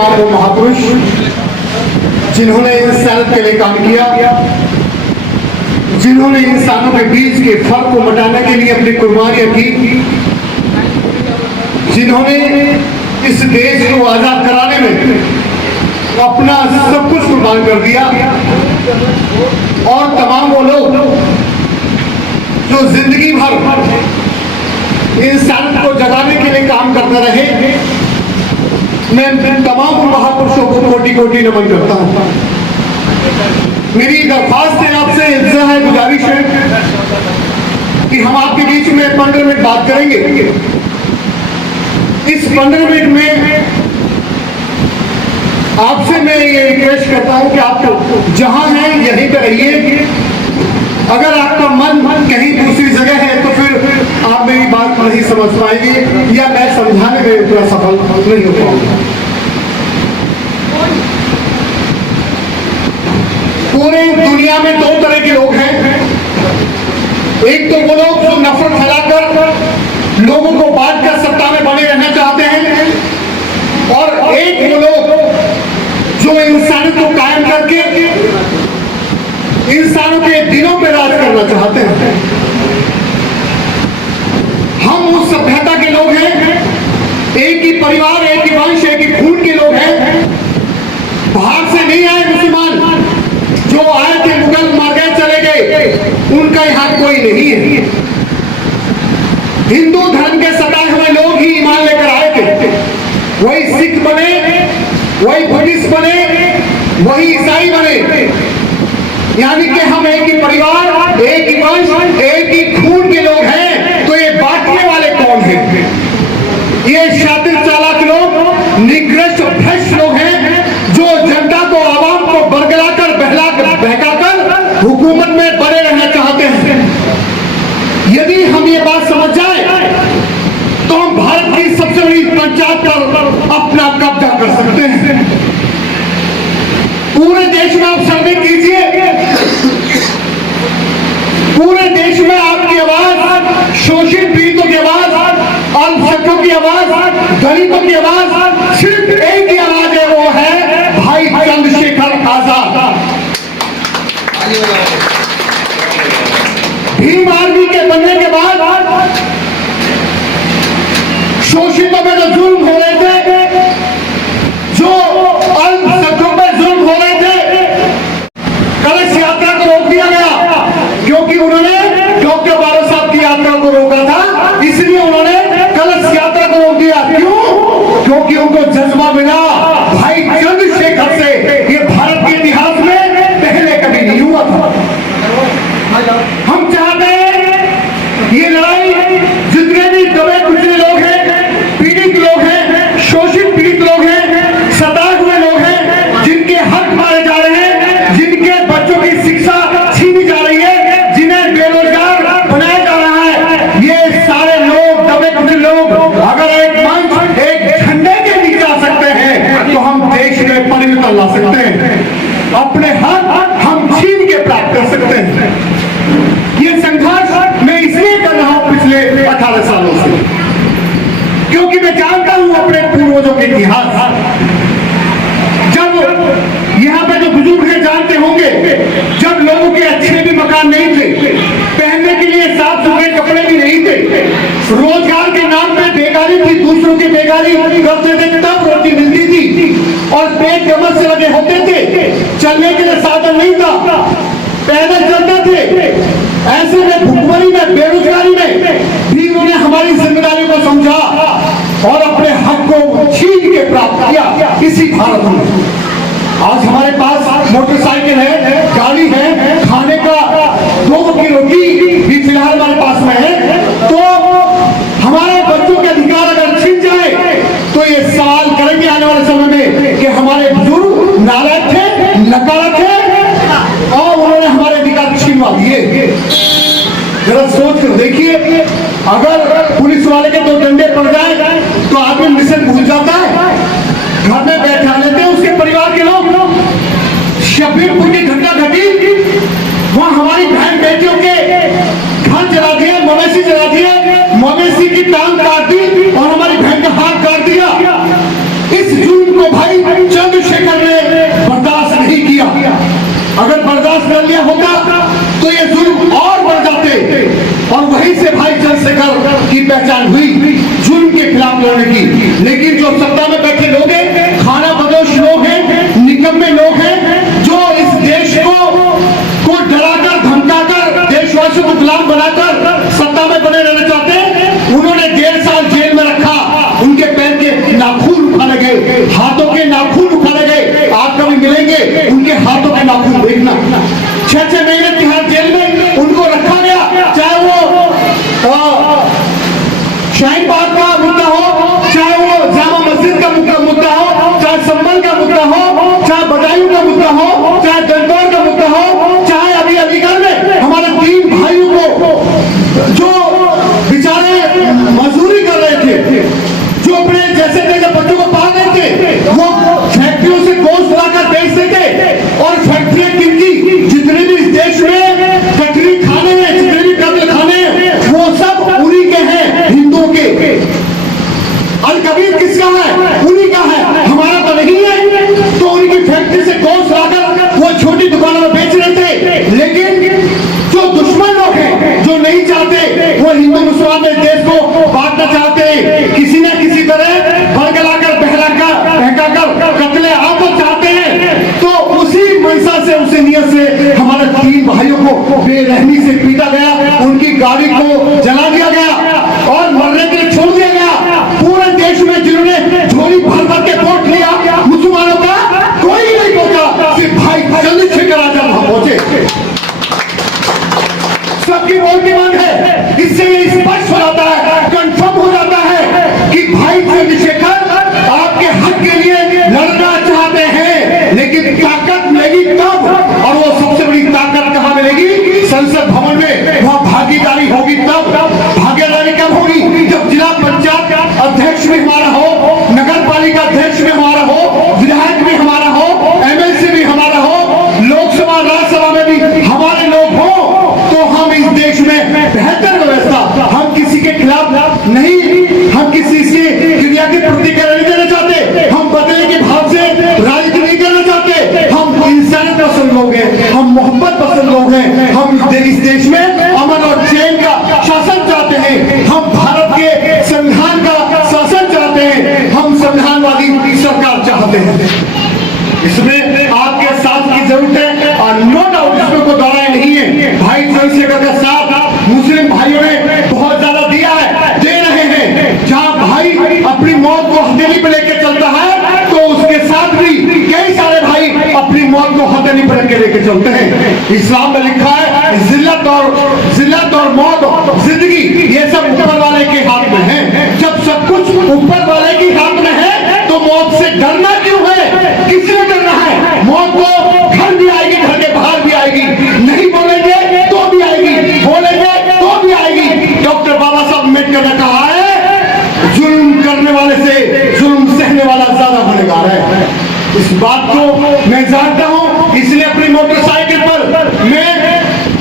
वो महापुरुष जिन्होंने इंसानियत के लिए काम किया, जिन्होंने इंसानों के बीच के फर्क को मिटाने के लिए अपनी कुर्बानियां की, जिन्होंने इस देश को आजाद कराने में अपना सब कुछ कुर्बान कर दिया, और तमाम वो लोग जो जिंदगी भर इंसानियत को जगाने के लिए काम करते रहे, मैं तमाम महापुरुषों को कोटि कोटि नमन करता हूं। मेरी दरख्वास्त है आपसे, इल्जा है, गुजारिश है कि हम आपके बीच में 15 मिनट बात करेंगे। इस 15 मिनट में आपसे मैं ये रिक्वेस्ट करता हूं कि आप जहां हैं यहीं पर रहिए। अगर आपका मन कहीं दूसरी जगह है तो फिर आप मेरी बात नहीं समझ पाएंगे या मैं समझाने में उतना सफल नहीं हो पाऊंगा। पूरे दुनिया में 2 तरह के लोग हैं। एक तो वो लोग जो नफरत फैलाकर लोगों को बांटकर सत्ता में बने रहना चाहते हैं, और एक वो लोग जो इंसानियत को कायम करके इंसानों के दिलों पे राज करना चाहते हैं। हम उस सभ्यता के लोग हैं, एक ही परिवार, एक ही वंश, एक ही खून के लोग हैं। बाहर से नहीं आए मुसलमान, जो आए थे मुगल मर गए चले गए, उनका यहाँ कोई नहीं है। हिंदू धर्म के सताए हुए लोग ही ईमान लेकर आए थे। वही सिख बने, वही बुद्धिस्ट बने, वही ईसाई बने, यानी कि हम एक ही परिवार, एक ही वंश, एक ही खून के लोग हैं। तो ये बांटने वाले कौन हैं? ये शातिर चालाक लोग, निकृष्ट भ्रष्ट लोग हैं, जो जनता को, आवाम को बरगलाकर बहकाकर हुकूमत में बने रहना चाहते हैं। यदि हम ये बात समझ जाए तो हम भारत की सबसे बड़ी पंचायत पर अपना कब्जा कर सकते हैं। पूरे देश में आप सर्वे कीजिए, पूरे देश में आपकी आवाज, शोषित पीड़ितों की आवाज, अल्पसंख्यकों की आवाज, दलितों की आवाज, सिर्फ एक ही आवाज है, वो है भाई चंद्रशेखर आजाद। भीम आर्मी के बनने के बाद शोषितों में जो जुल्म हो रहे थे, जो अल्पसंख्यकों पर जुल्म हो रहे थे, कलश यात्रा को रोक दिया गया, क्योंकि उन्होंने डॉक्टर बाबा साहब की यात्रा को रोका था, इसलिए उन्होंने कलश यात्रा को रोक दिया। क्यों? क्योंकि उनको जज्बा मिला भाई चंद्रशेखर से। ये भारत के इतिहास में पहले कभी नहीं हुआ था। हम चाहते हैं ये लड़ाई, जितने भी दबे कुचले लोग हैं, पीड़ित लोग हैं, शोषित पीड़ित लोग हैं, सताए हुए लोग हैं, जिनके हक मारे जा रहे हैं, जिनके बच्चों की शिक्षा छीनी जा रही है, जिन्हें बेरोजगार बनाया जा रहा है, ये सारे लोग, दबे कुचले लोग अगर एक मंच, एक झंडे के नीचे आ सकते हैं तो हम देश में परिवर्तन ला सकते हैं। अपने हक हम छीन के प्राप्त कर सकते हैं। ये संघर्ष मैं इसलिए कर रहा हूं पिछले 18 सालों से, क्योंकि मैं जानता हूं अपने पूर्वजों के इतिहास। जब यहां पे जो बुजुर्ग हैं जानते होंगे, जब लोगों के अच्छे भी मकान नहीं थे, पहनने के लिए साफ सुथरे कपड़े भी नहीं थे, रोजगार के नाम पे बेगारी थी, दूसरों की बेगारी करते थे, तब रोटी मिलती थी और पेट गमन से लगे होते थे। चलने के लिए साधन नहीं था, पैदल चलते थे। ऐसे में भुखमरी में, बेरोजगारी में भी उन्होंने हमारी जिम्मेदारी को समझा और अपने हक को छीन के प्राप्त किया इसी भारत में। आज हमारे पास मोटरसाइकिल है, गाड़ी है, खाने का 2 वक्त की रोटी भी फिलहाल हमारे पास में है। तो हमारे बच्चों के अधिकार अगर छिन जाए तो ये सवाल करेंगे आने वाले समय में कि हमारे बुजुर्ग नालायक थे, नकारत थे और उन्होंने हमारे अधिकार छीनवा दिए। जरा सोच कर देखिए, अगर पुलिस वाले के 2 डंडे पड़ जाए तो आदमी मिशन भूल जाता है, घर में बैठा लेते हैं उसके परिवार के लोग। शफीपुर की घटना घटी, वहां हमारी बहन बेटियों के घर जला दिए, मवेशी जला दिए, मवेशी की टांग काट दी और हमारी बहन का हाथ काट दिया। इस जुल्म को भाई बात उन्होंने की। लेकिन जो सत्ता में बैठे लोग हैं, खाना बदोश लोग हैं, निकम्मे लोग हैं, जो इस देश को डराकर धमकाकर देशवासियों को गुलाम बनाकर सत्ता में बने रहना चाहते हैं, उन्होंने 1.5 साल जेल में रखा। उनके पैर के नाखून उखाड़े गए, हाथों के नाखून उखाड़े गए। आप कभी मिलेंगे उनके हाथों के नाखून देखना। 6-6 महीने तिहाड़ जेल में उनको रखा गया। चाहे वो शाहीन बाग का मुद्दा हो, चाहे वो जामा मस्जिद का मुद्दा हो, चाहे संभल का मुद्दा हो, चाहे बदायूं का मुद्दा हो, चाहे गंदौर का मुद्दा हो, चाहे अभी अलीगढ़ में हमारे 3 भाइयों को जो बेचारे मजदूरी कर रहे थे, जो अपने जैसे जैसे बच्चों को पाल रहे थे, वो फैक्ट्रियों से गोश्त लाकर बेचते थे। और फैक्ट्रियां किनकी, जितने भी इस देश में कटरी खाने हैं, जितने भी कत्ल खाने हैं, वो सब उन्हीं के हैं, हिंदुओं के। अल कबीर किसका है? उन्हीं का है, हमारा तो नहीं है। तो उनकी फैक्ट्री से गोश्त लाकर वो छोटी दुकानों में बेच रहे थे। लेकिन जो दुश्मन लोग हैं, जो नहीं चाहते, वो हिंदू मुसलमान में देश को बांटना चाहते हैं, किसी न किसी तरह भड़कलाकर बहकाकर कत्ले आम चाहते हैं। तो उसी मंशा से, उसी नियत से हमारे 3 भाइयों को बेरहमी से पीटा गया, उनकी गाड़ी को जला दिया गया और मरने के लिए छोड़ दिया गया। पूरे देश में जिन्होंने झोली भर भर के वोट लिया, मुसलमानों का कोई नहीं पहुंचा कि भाई जल्दी से करा जब हम पहुंचे। सबकी वोट की मांग है। इससे ये स्पष्ट हो जाता है, कंफर्म हो जाता है कि भाई चंद्रशेखर आपके हक के लिए लड़ना चाहते हैं। लेकिन ताकत मिलेगी तब, और वो सबसे बड़ी ताकत कहां मिलेगी? संसद भवन में। वहां भागीदारी होगी तब। भागीदारी कब होगी? जब जिला पंचायत अध्यक्ष भी हमारा हो, नगर पालिका अध्यक्ष भी हमारा हो, विधायक भी हमारा हो, MLC भी हमारा हो, लोकसभा राज्यसभा में भी हमारे लोग हो, तो हम इस देश में बेहतर व्यवस्था, हम किसी के खिलाफ नहीं, हम किसी से क्रिया की प्रतिक्रिया नहीं देना चाहते, हम बदले के भाव से राजनीति नहीं करना चाहते। हम इंसान पसंद लोग हैं, हम मोहब्बत पसंद लोग हैं, हम इस देश में अमन और चैन का शासन चाहते हैं, हम भारत के संविधान का शासन चाहते हैं, हम संविधानवादी सरकार चाहते हैं। इसमें आपके साथ की जरूरत है और नो डाउट इसमें कोई दौराई नहीं है। भाई चंद्रशेखर का साथ मुस्लिम भाइयों ने बहुत ज्यादा दिया है, दे रहे हैं। जहां भाई अपनी मौत को हथेली पर लेकर चलता है, तो उसके साथ भी कई सारे भाई अपनी मौत को हथेली पर लेकर चलते हैं। इस्लाम में लिखा है जिल्लत और मौत, जिंदगी, ये सब ऊपर वाले के हाथ में है। जब सब कुछ ऊपर वाले के हाथ में है, तो मौत से डरना क्यों है? किसने डरना है? मौत को घर भी आएगी, घर के बाहर भी आएगी, नहीं बोलेंगे तो भी आएगी, बोलेंगे तो भी आएगी। डॉक्टर बाबा साहब अम्बेडकर ने कहा है, जुल्म करने वाले से जुल्म सहने वाला ज्यादा गुनहगार है। इस बात को मैं जानता हूं, इसलिए अपनी मोटरसाइकिल पर मैं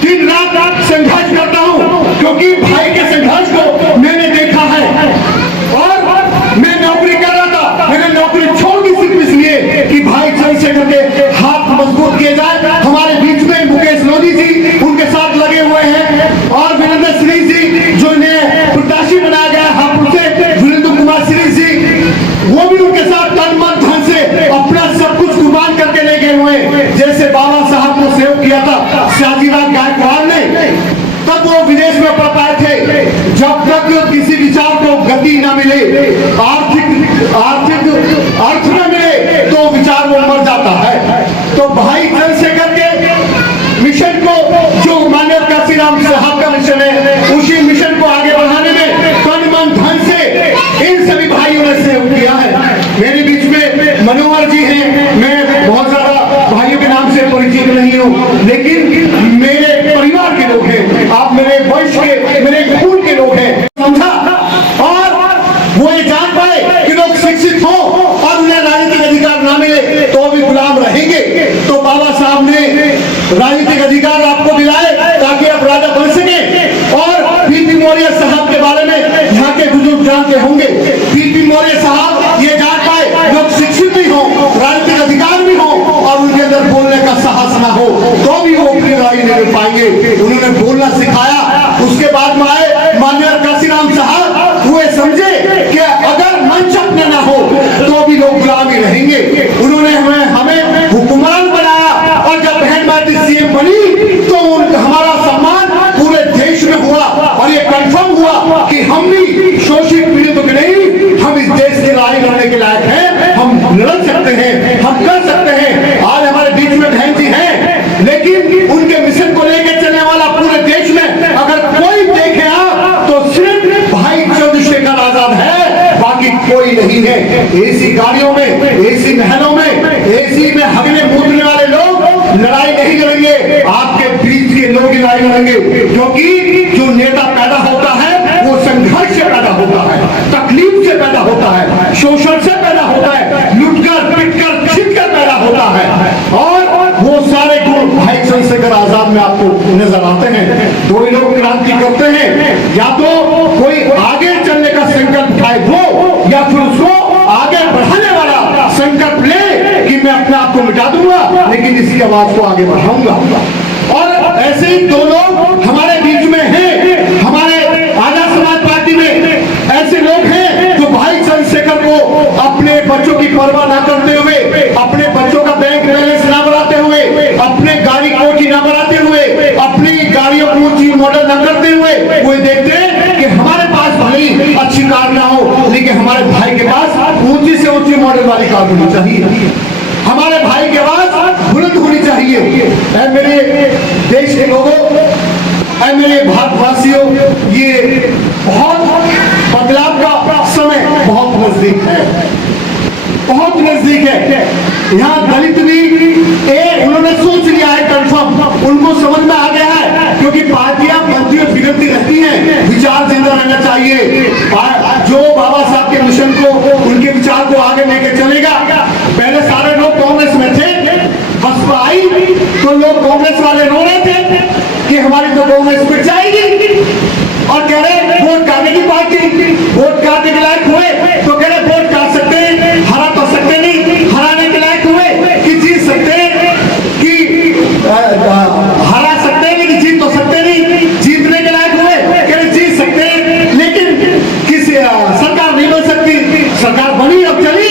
दिन रात संघर्ष करता हूं, क्योंकि भाई के संघर्ष को मैंने देखा है। और मैं नौकरी कर रहा था, मैंने नौकरी छोड़ दी सिर्फ इसलिए कि भाई चंद्रशेखर के हाथ मजबूत किए जाए। हमारे बीच में मुकेश लोधी जी उनके साथ लगे हुए हैं, और वीरेंद्र सिंह जी जो इन्हें प्रत्याशी बनाया गया हापुड़ से, वीरेंद्र कुमार सिंह जी, वो भी उनके साथ तन मन धन से अपना सब कुछ कुर्बान करके ले गए हुए। जैसे बाबा साहब को सेव किया था शाहजीराव गायकवाड़ ने, तब वो विदेश में पढ़ पाए थे। जब तक किसी विचार को गति न मिले, आर्थिक अर्थ न मिले, तो विचार वो मर जाता है। तो भाई चंद्रशेखर के मिशन को, जो मानव काशीराम साहब का मिशन है, उसी मिशन को आगे बढ़ाने में तन मन धन से इन सभी भाइयों ने सहयोग किया है। मेरे बीच में मनोहर जी हैं, मैं बहुत ज्यादा भाइयों के नाम से परिचित नहीं हूँ, लेकिन मेरे परिवार के लोग हैं, आप मेरे वंश के, मेरे खून के लोग हैं, समझा। और वो ये जान पाए कि लोग शिक्षित हो और उन्हें राजनीतिक अधिकार ना मिले तो भी गुलाम रहेंगे। तो बाबा साहब ने राजनीतिक अधिकार आपको दिलाए ताकि आप राजा बन सके। और पीपी मौर्य साहब के बारे में यहाँ के बुजुर्ग जानते होंगे। पीपी मौर्य साहब ये जान पाए लोग शिक्षित भी हो, राजनीतिक अधिकार भी हो, और उनके अंदर बोलने का साहस ना हो, तो भी वो अपनी लड़ाई नहीं लड़ पाएंगे। उन्होंने बोलना सिखाया। उसके बाद में आए माननीय काशीराम साहब, वो समझे कि अगर रहेंगे। उन्होंने हमें हुक्मरान बनाया और जब बहन बेटी सीएम बनी तो हमारा सम्मान पूरे देश में हुआ और ये कंफर्म हुआ कि हम भी शोषित पीड़ितों के नहीं, हम इस देश की लड़ाई लड़ने के लायक हैं, हम लड़ सकते हैं, हम कर सकते हैं। आज हमारे बीच में बहन जी हैं, लेकिन उनके मिशन को लेकर चलने वाला पूरे देश में अगर कोई देखे आप तो सिर्फ भाई चंद्रशेखर आजाद है, बाकी कोई नहीं है। एसी गाड़ियों में, एसी महलों में, एसी में हगने मूतने वाले लोग लड़ाई नहीं लड़ेंगे, आपके बीच के लोग लड़ाई लड़ेंगे। क्योंकि जो नेता पैदा होता है वो संघर्ष से पैदा होता है, तकलीफ से पैदा होता है, शोषण से पैदा होता है, लुटकर पिटकर छीनकर पैदा होता है। और वो सारे गुण भाई चंद्रशेखर आजाद में आपको नजर आते हैं। दो ही लोग क्रांति करते हैं, या तो कोई आगे चलने का संकल्प उठाए वो, या फिर उसको आगे बढ़ाने वाला संकल्प ले कि मैं अपने आप को मिटा दूंगा लेकिन इसी आवाज को आगे बढ़ाऊंगा। और ऐसे ही दो लोग हमारे बीच में हैं, हमारे आजाद समाज पार्टी में ऐसे लोग हैं जो भाई चंद्रशेखर को अपने बच्चों की परवाह न करते हुए, अपने बच्चों का बैंक बैलेंस न बढ़ाते हुए, अपने गाड़ी कोठी न बढ़ाते हुए, अपनी गाड़ियों को ऊंची मॉडल न करते हुए वो देखते हैं कि हमारे पास भले अच्छी कार ना हो लेकिन हमारे भाई के पास ऊंची से ऊंची मॉडल वाली कार होनी चाहिए, हमारे भाई के पास बुलंद होनी चाहिए। ऐ मेरे देश के लोगों, ऐ मेरे भारतवासियों, ये बहुत बदलाव का समय बहुत नजदीक है, बहुत नजदीक है। यहाँ दलित भी उन्होंने सोच लिया है कंफर्म, उनको समझ में आ गया है, क्योंकि पार्टियां बनती और बिगड़ती रहती हैं, विचार जिंदा रहना चाहिए। जो बाबा साहब के मिशन को, उनके विचार को आगे लेके चलेगा। पहले सारे लोग कांग्रेस में थे, बसपा आई तो लोग कांग्रेस वाले रो रहे थे कि हमारी तो कांग्रेस पिट जाएगी और कह रहे वोट काटने की पार्टी, वोट काटने के लायक हुए तो कह रहे वोट काट सकते हैं, हरा तो सकते नहीं, हराने के लायक हुए कि जीत सकते हैं, कि हरा सकते हैं लेकिन जीत तो सकते नहीं, जीतने के लायक हुए कह रहे जीत सकते हैं लेकिन किसी सरकार नहीं बन सकती। सरकार बनी अब चली,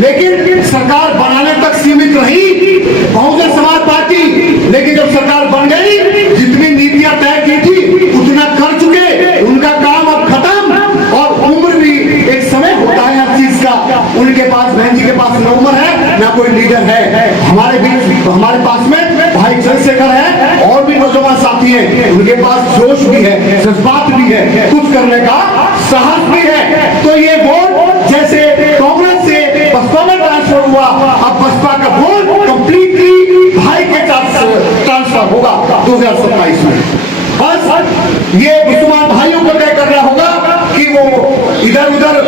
लेकिन सरकार बनाने तक सीमित रही बहुजन समाज पार्टी, लेकिन जब सरकार बन गई जितनी नीतियां तय की थी उतना कर चुके, उनका काम अब खत्म। और उम्र भी एक समय होता है हर चीज का, उनके पास, बहन जी के पास न उम्र है ना कोई लीडर है। हमारे बीच, हमारे पास में भाई चंद्रशेखर है और भी नौजवान साथी हैं, उनके पास जोश भी है, जज्बात भी है, कुछ करने का साहस भी है। तो ये वोट जैसे कांग्रेस से बसपा में ट्रांसफर हुआ, अब बसपा का वोट कंप्लीटली भाई के ट्रांसफर होगा 2027 में। बस ये मुसलमान भाइयों को तय करना होगा कि वो इधर उधर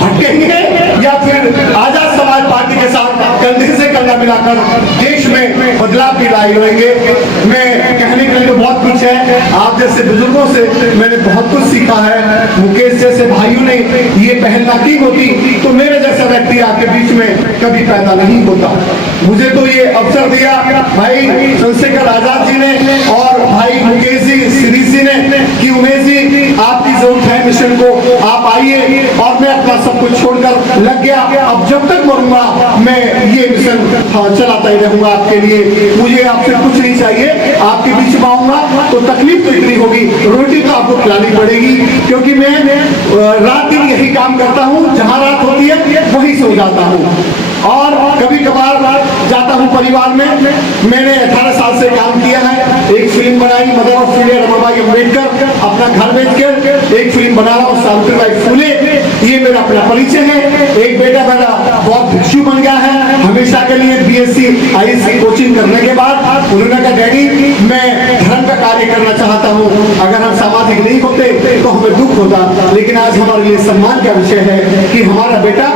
भटकेंगे या फिर आजाद समाज पार्टी के साथ कंधे से कंधा मिलाकर देश में बदलाव की लड़ाई लड़ेंगे। मैं कहने के लिए तो बहुत कुछ है, आप जैसे बुजुर्गों से मैंने बहुत कुछ सीखा है, मुकेश जैसे भाइयों ने ये पहल ना की होती तो मेरे जैसा व्यक्ति आपके बीच में कभी पैदा नहीं होता। मुझे तो ये अवसर दिया भाई चंद्रशेखर आजाद जी ने और भाई मुकेश जी, श्री जी ने कि उमेश जी आपकी जरूरत है मिशन को, आप आइए, और मैं अपना सब कुछ छोड़कर लग गया। अब जब तक मरूंगा मैं ये मिशन चलाता ही रहूंगा आपके लिए। मुझे आपसे कुछ नहीं चाहिए, आपके बीच में आऊंगा तो तकलीफ तो इतनी होगी, रोटी तो आपको खिलानी पड़ेगी, क्योंकि मैं रात दिन यही काम करता हूँ, जहाँ रात होती है वहीं सो जाता हूँ। और कभी कभार जाता हूँ परिवार में। मैंने 18 साल से काम किया है, एक फिल्म बनाई mother of India Ramabai Ambedkar, अपना घर बेचकर एक फिल्म बना रहा हूँ सावित्रीबाई फुले, ये मेरा अपना परिचय है। एक बेटा मेरा बहुत भिक्षु बन गया है, हमेशा के लिए बीएससी आईएएस कोचिंग करने के बाद उन्होंने कहा डैडी मैं धर्म का कार्य करना चाहता हूँ, अगर हम सामाजिक नहीं होते तो हमें दुख होता, लेकिन आज हमारे लिए सम्मान का विषय है कि हमारा बेटा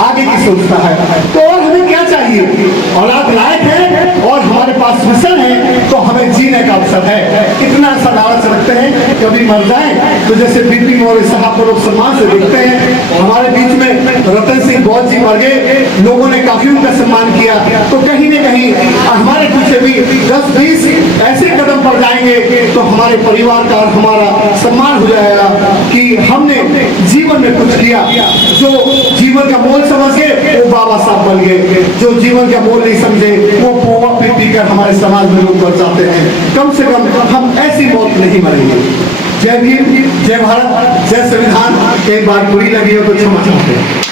आगे की सोचता है। तो और हमें क्या चाहिए, औलाद लायक है और हमारे पास मिशन है तो हमें जीने का अवसर है। इतना सा लालच रखते हैं कभी मर जाए तो जैसे बीपी मौर्य साहब को लोग सम्मान से देखते हैं, हमारे बीच में रतन सिंह बौद्ध जी मर गए, लोगों ने काफी उनका सम्मान किया। तो कहीं न कहीं हमारे पीछे भी 10-20 ऐसे कदम पड़ जाएंगे तो हमारे परिवार का और हमारा सम्मान हो जाएगा कि हमने जीवन में कुछ किया। जो जीवन का मोल समझ गए वो बाबा साहब बन गए, जो जीवन का मोल नहीं समझे वो पोवा पी कर हमारे समाज में लोग बढ़ जाते हैं। कम से कम हम ऐसी मौत नहीं मरेंगे। जय भीम, जय भारत, जय संविधान। एक बार बुरी लगी हो तो क्षमा चाहते हैं।